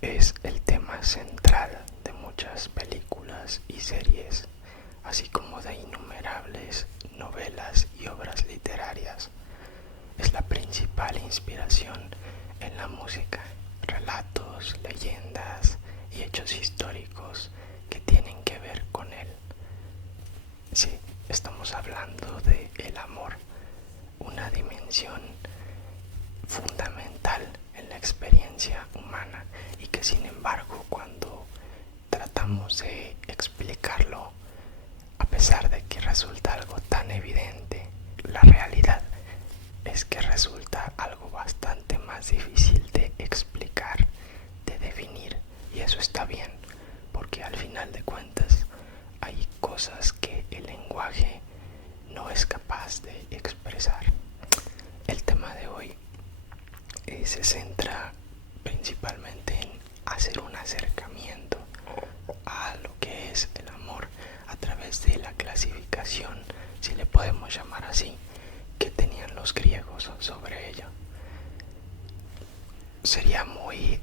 es el tema central de muchas películas y series, así como de innumerables novelas y obras literarias. Es la principal inspiración en la música, relatos, leyendas y hechos históricos que tienen que ver con él. Sí, estamos hablando de el amor, una dimensión fundamental en la experiencia humana y que sin embargo cuando tratamos de explicarlo, a pesar de que resulta algo tan evidente, la realidad es que resulta algo bastante más difícil de explicar, de definir, y eso está bien, porque al final de cuentas hay cosas que el lenguaje no es capaz de expresar. El tema de hoy se centra principalmente en hacer un acercamiento a lo que es el amor a través de la clasificación, si le podemos llamar así, que tenían los griegos sobre ello. Sería muy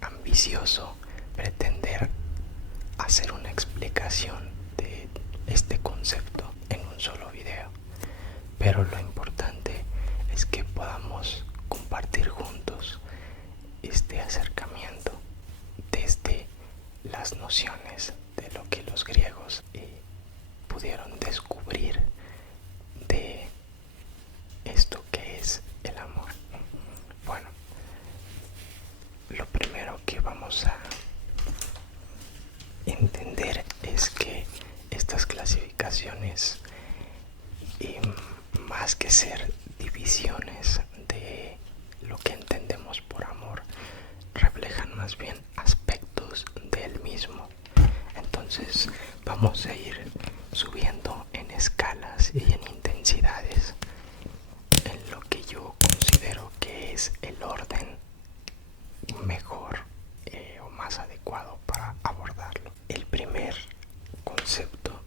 ambicioso pretender hacer una explicación de este concepto en un solo video, pero lo importante es que podamos compartir juntos este acercamiento desde las nociones de lo que los griegos pudieron descubrir de esto que es el amor. Bueno, lo primero que vamos a entender es que estas clasificaciones, más que ser divisiones de lo que entendemos por amor, reflejan más bien aspectos del mismo. Entonces vamos a ir subiendo en escalas y en intensidades en lo que yo considero que es el orden mejor o más adecuado para abordarlo. El primer concepto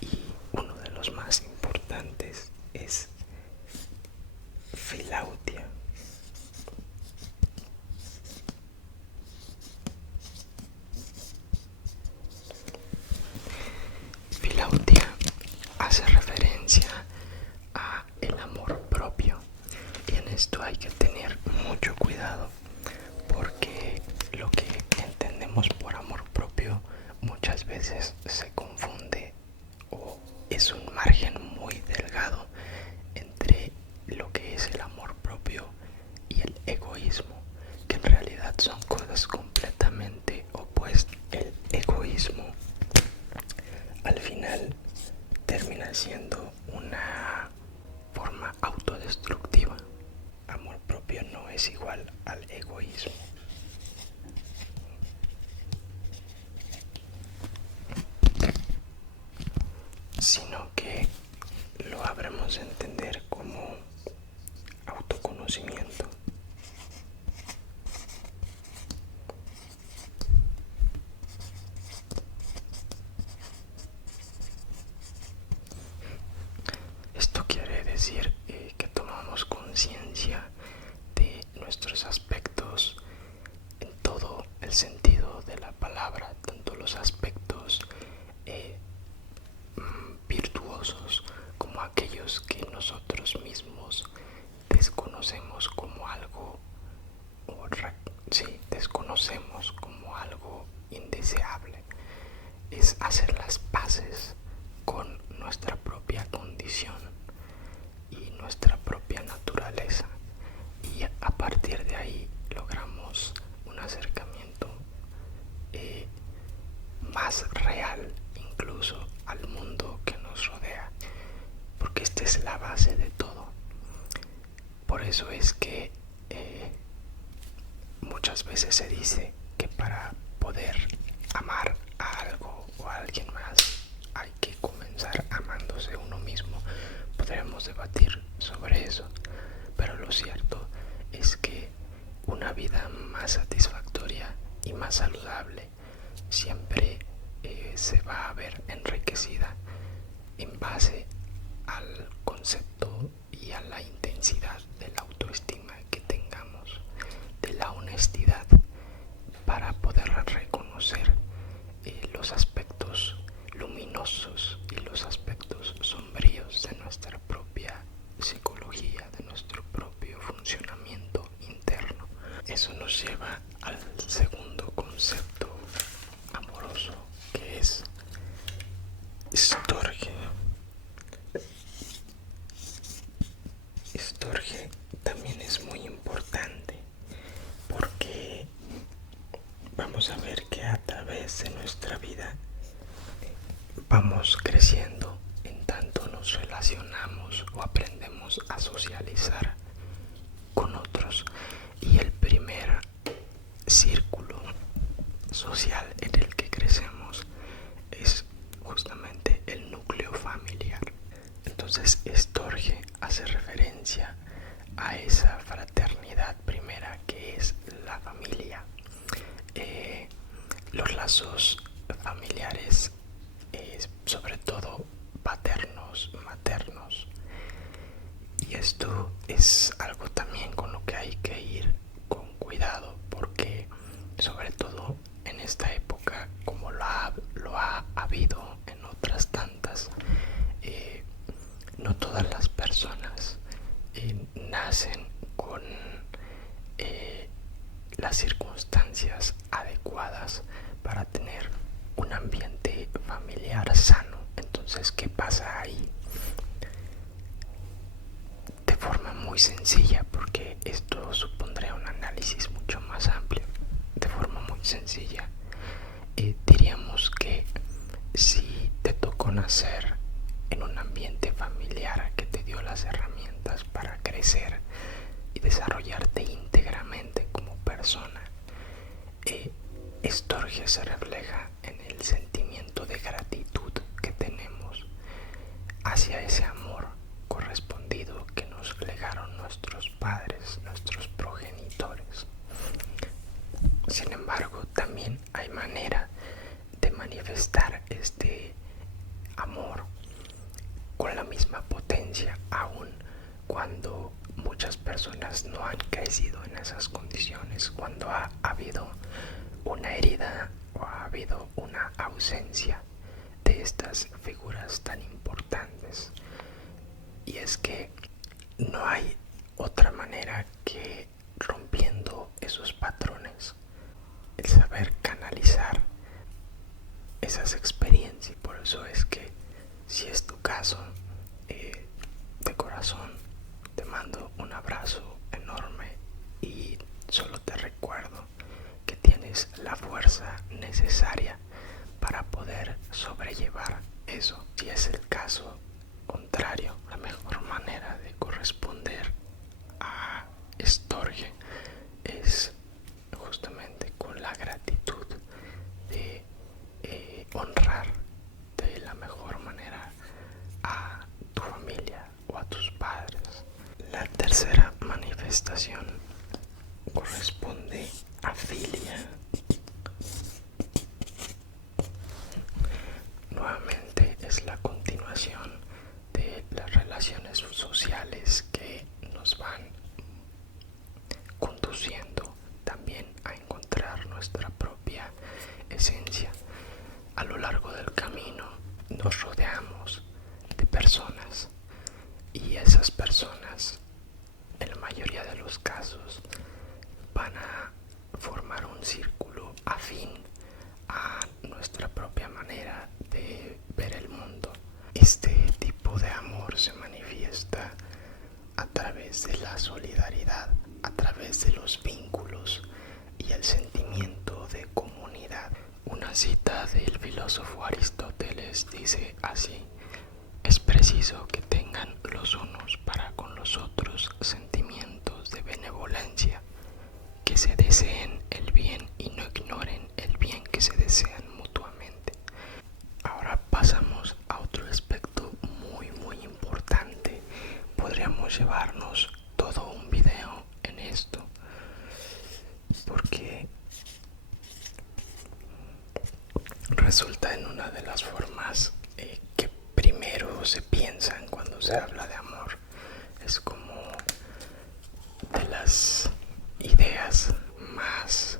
y uno de los más importantes es filautia. Filautia hace referencia a el amor propio, y en esto hay que tener mucho cuidado porque lo que entendemos por amor propio muchas veces se confunde o es un margen muy delgado entre lo que es el amor propio y el egoísmo, que en realidad son cosas completamente opuestas. El egoísmo al final termina siendo una forma autodestructiva. Amor propio no es igual al egoísmo. Sino que lo habremos de entender como autoconocimiento. Esto quiere decir que tomamos conciencia de nuestros aspectos en todo el sentido de la palabra, tanto los aspectos virtuosos como aquellos que nosotros mismos desconocemos como algo, sí, desconocemos como algo indeseable. Es hacer las paces con nuestra propia condición y nuestra propia naturaleza, y a partir de ahí logramos un acercamiento más real incluso al mundo que nos rodea, porque esta es la base de todo. Por eso es que muchas veces se dice que para poder amar a algo o a alguien más hay que comenzar amándose uno mismo. Podríamos debatir sobre eso, pero lo cierto es que una vida más satisfactoria y más saludable siempre se va a ver enriquecida en base al concepto y a la intensidad de la autoestima que tengamos, de la honestidad eso nos lleva al segundo concepto amoroso, que es Storge. Storge también es muy importante porque vamos a ver que a través de nuestra vida vamos creciendo en tanto nos relacionamos o aprendemos a socializar con otros, y el primer círculo social en el que crecemos es justamente el núcleo familiar. Entonces Storge hace referencia a esa fraternidad primera que es la familia. Los lazos familiares, sobre todo paternos, maternos, y esto es algo también con lo que hay que ir con cuidado, porque sobre todo en esta época, como lo ha habido en otras tantas, no todas las personas nacen con las circunstancias adecuadas para tener un ambiente familiar sano. Entonces, ¿qué pasa ahí? De forma muy sencilla, porque esto supondría un análisis mucho más amplio. De forma muy sencilla, diríamos que si te tocó nacer en un ambiente familiar que te dio las herramientas para crecer y desarrollarte íntegramente como persona, Storge se refleja en el sentimiento de gratitud que tenemos hacia ese amor correspondido que nos legaron nuestros padres, nuestros progenitores. Sin embargo, también hay manera de manifestar este amor con la misma potencia, aun cuando muchas personas no han crecido en esas condiciones, cuando ha habido una herida o ha habido una ausencia de estas figuras tan importantes. Y es que no hay otra manera que rompiendo esos patrones, el saber canalizar esas experiencias. Por eso es que, si es tu caso, de corazón te mando un abrazo enorme y solo te recuerdo que tienes la fuerza necesaria para poder sobrellevar eso. Si es el caso contrario, la mejor manera de corresponder a Storge es justamente con la gratitud, de honrar de la mejor manera a tu familia o a tus padres. La tercera manifestación corresponde a filia. Nuevamente es la continuación de las relaciones sociales que nos van conduciendo también a encontrar nuestra propia esencia. A lo largo del camino nos rodeamos de personas, y esas personas, en la mayoría de los casos, van a formar un círculo afín a nuestra propia manera de ver el mundo. Este tipo de amor se manifiesta a través de la solidaridad, a través de los vínculos y el sentimiento de comunidad. Una cita del filósofo Aristóteles dice así: es preciso que tengan los unos para con los otros sentimientos de benevolencia, que se deseen el bien y no ignoren el bien que se desean mutuamente. Ahora pasamos a otro aspecto muy importante. Podríamos llevarnos todo un video en esto, porque resulta en una de las formas que primero se piensan cuando se habla de amor. Es como de las ideas más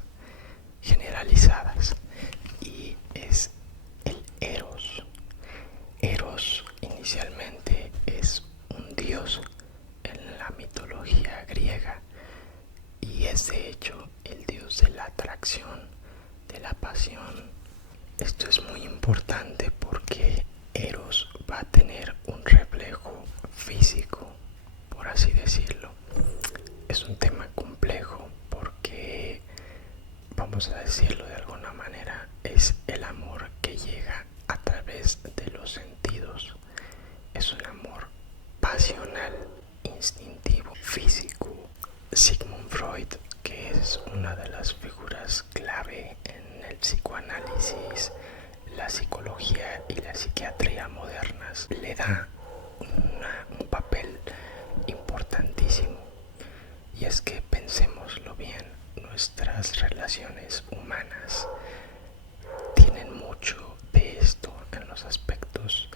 generalizadas, y es el Eros. Eros inicialmente es un dios en la mitología griega, y es de hecho el dios de la atracción, de la pasión. Esto es muy importante porque Eros va a tener un reflejo físico, por así decirlo. Es un tema complejo porque, vamos a decirlo de alguna manera, es el amor que llega a través de los sentidos. Es un amor pasional, instintivo, físico. Sigmund Freud, que es una de las figuras clave en el psicoanálisis, la psicología y la psiquiatría modernas, le da un papel importantísimo. Y es que pensémoslo bien, nuestras relaciones humanas tienen mucho de esto en los aspectos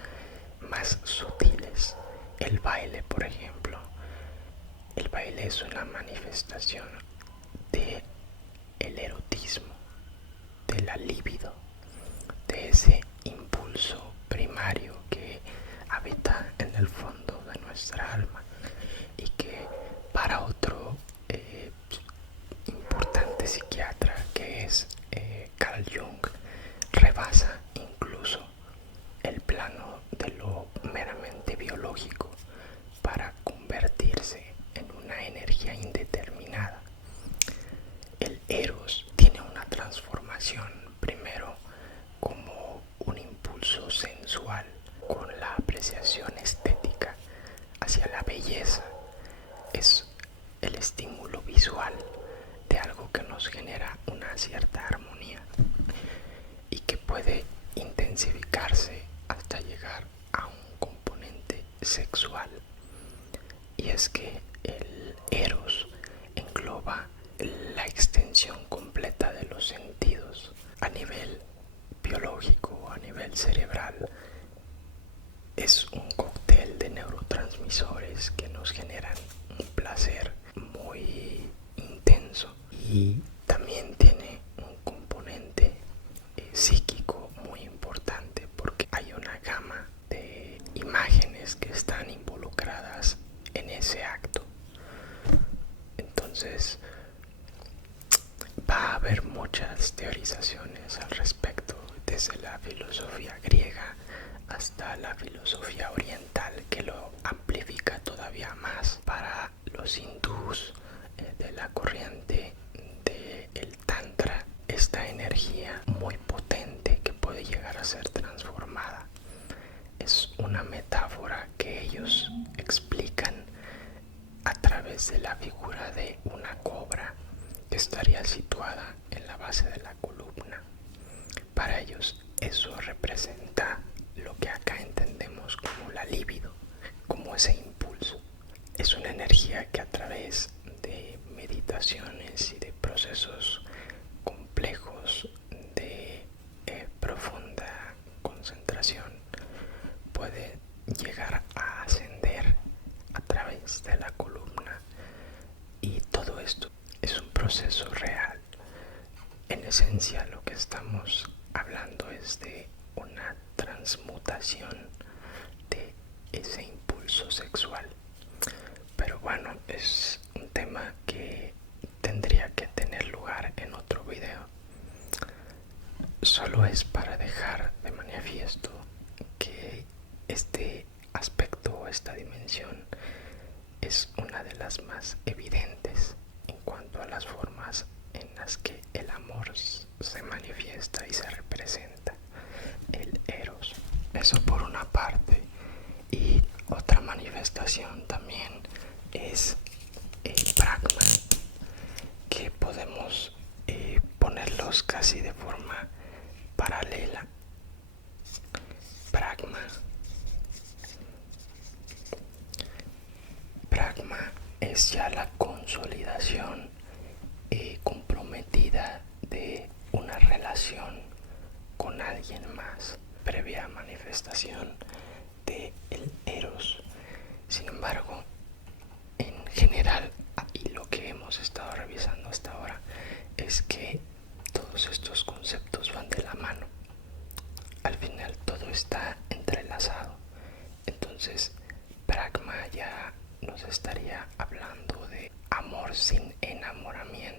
más sutiles. El baile, por ejemplo. El baile es una manifestación de el erotismo, de la libido, de ese impulso primario que habita en el fondo de nuestra alma y que para otro importante psiquiatra, que es Carl Jung, rebasa incluso el plano de lo meramente biológico para convertirse en una energía indeterminada. El Eros tiene una transformación primero como un impulso sensual con la apreciación estética hacia la belleza. Es el estímulo visual de algo que nos genera una cierta armonía y que puede intensificarse hasta llegar a un componente sexual. Y es que el Eros engloba la extensión completa de los sentidos a nivel biológico, a nivel cerebral. Es un cóctel de neurotransmisores que nos generan un placer muy intenso y también tiene un componente psíquico muy importante porque hay una gama de imágenes que están involucradas en ese acto. Entonces va a haber muchas teorizaciones al respecto, desde la filosofía griega hasta la filosofía oriental, que lo amplifica todavía más. Para los hindús de la corriente del tantra, esta energía muy potente que puede llegar a ser transformada es una metáfora que ellos explican a través de la figura de una cobra que estaría situada en la base de la columna. Para ellos eso representa lo que acá entendemos como la libido, como ese impulso. Es una energía que a través de meditaciones y de procesos complejos de profunda concentración puede llegar a ascender a través de la columna, y todo esto es un proceso real. En esencia, lo que estamos hablando es de una transmutación de ese impulso sexual. Pero bueno, es un tema que tendría que tener lugar en otro video. Solo es para dejar de manifiesto que este aspecto, esta dimensión, es una de las más evidentes en cuanto a las formas en las que el amor se manifiesta y se representa, el Eros. Eso por una parte. Y otra manifestación también es el pragma, que podemos ponerlos casi de forma paralela. Pragma es ya la consolidación comprometida de una relación con alguien más, previa manifestación de el Eros. Sin embargo, en general, y lo que hemos estado revisando hasta ahora, es que todos estos conceptos van de la mano. Al final todo está entrelazado. Entonces, pragma ya nos estaría hablando de amor sin enamoramiento.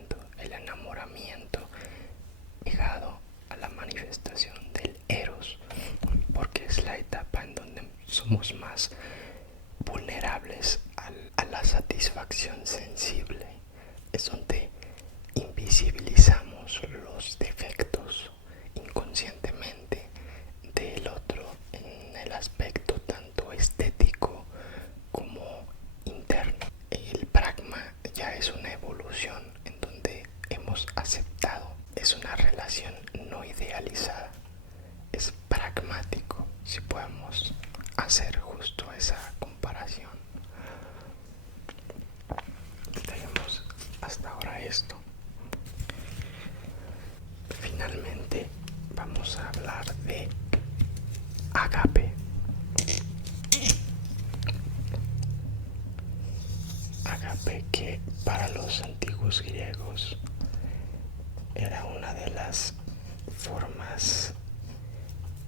Agape. Agape, que para los antiguos griegos era una de las formas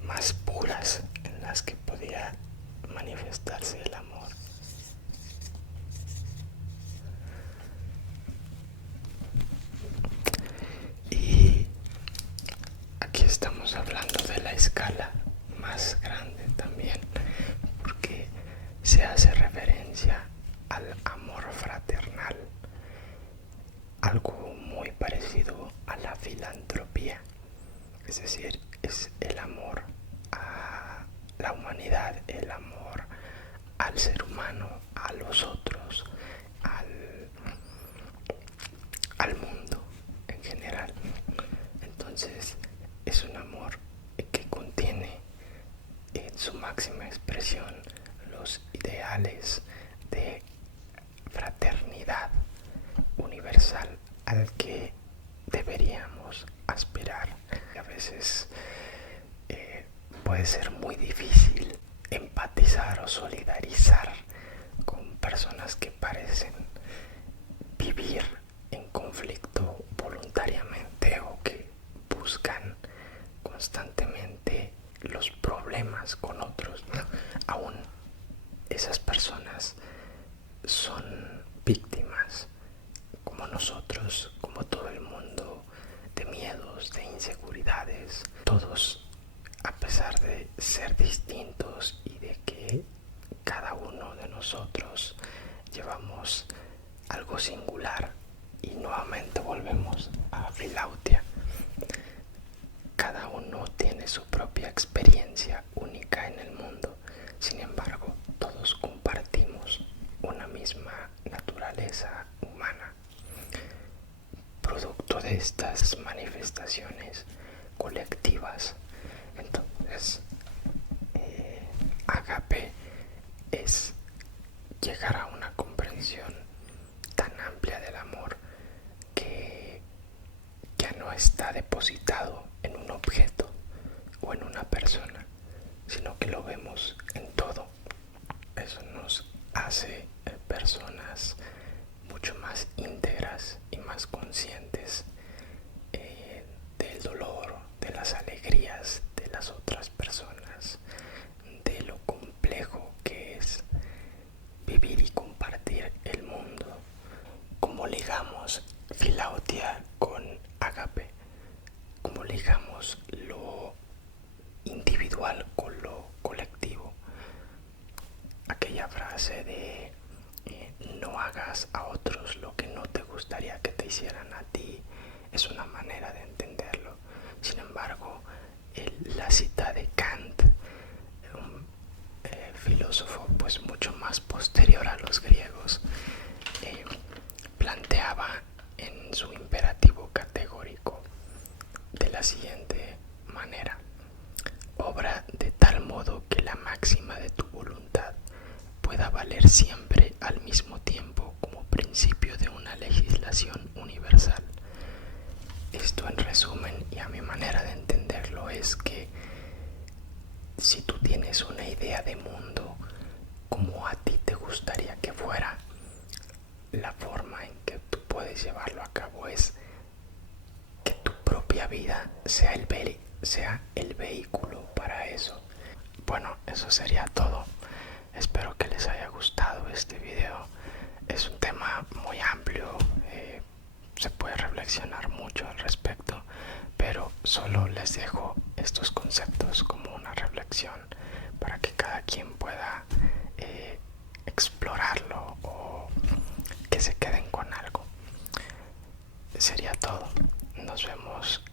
más puras en las que podía manifestarse el amor. Y aquí estamos hablando de la escala más grande también, porque se hace referencia al amor fraternal, algo muy parecido a la filantropía, es decir, es el amor a la humanidad, el amor al ser humano, a los otros, al mundo en general. Entonces es un amor que contiene en su máxima expresión los ideales de fraternidad universal al que deberíamos aspirar. A veces puede ser muy difícil empatizar o solidarizar con personas que parecen vivir en conflicto voluntariamente o que buscan constantemente los problemas con otros, ¿no? Aún esas personas son víctimas, como nosotros, como todo el mundo, de miedos, de inseguridades. Todos, a pesar de ser distintos y de que cada uno de nosotros llevamos algo singular, y nuevamente volvemos a Filautia, cada uno tiene su propia experiencia única en el mundo. Sin embargo, todos compartimos una misma naturaleza humana, producto de estas manifestaciones colectivas. Entonces, Agape es llegar a una comprensión tan amplia del amor que ya no está depositado en un objeto o en una persona, sino que lo vemos en todo. Eso nos hace personas mucho más íntegras y más conscientes del dolor, de las alegrías de las otras personas, de lo complejo que es vivir y compartir el mundo. ¿Cómo ligamos Filautia con Agape? ¿Cómo ligamos lo individual con lo colectivo? Aquella frase de no hagas a otros lo que no te gustaría que te hicieran a ti es una manera de entenderlo. Sin embargo, la cita de Kant, un filósofo pues mucho más posterior a los griegos, planteaba en su imperativo categórico de la siguiente manera: obra de tal modo que la máxima de tu voluntad pueda valer siempre al mismo tiempo como principio de una legislación universal. Esto, en resumen y a mi manera de entenderlo, es que si tú tienes una idea de mundo como a ti te gustaría que fuera, la forma en que tú puedes llevarlo a cabo es que tu propia vida sea el vehículo para eso. Bueno, eso sería todo. Espero que les haya gustado este video. Es un tema muy amplio, se puede reflexionar mucho al respecto, pero solo les dejo estos conceptos como una reflexión para que cada quien pueda explorarlo o que se queden con algo. Sería todo. Nos vemos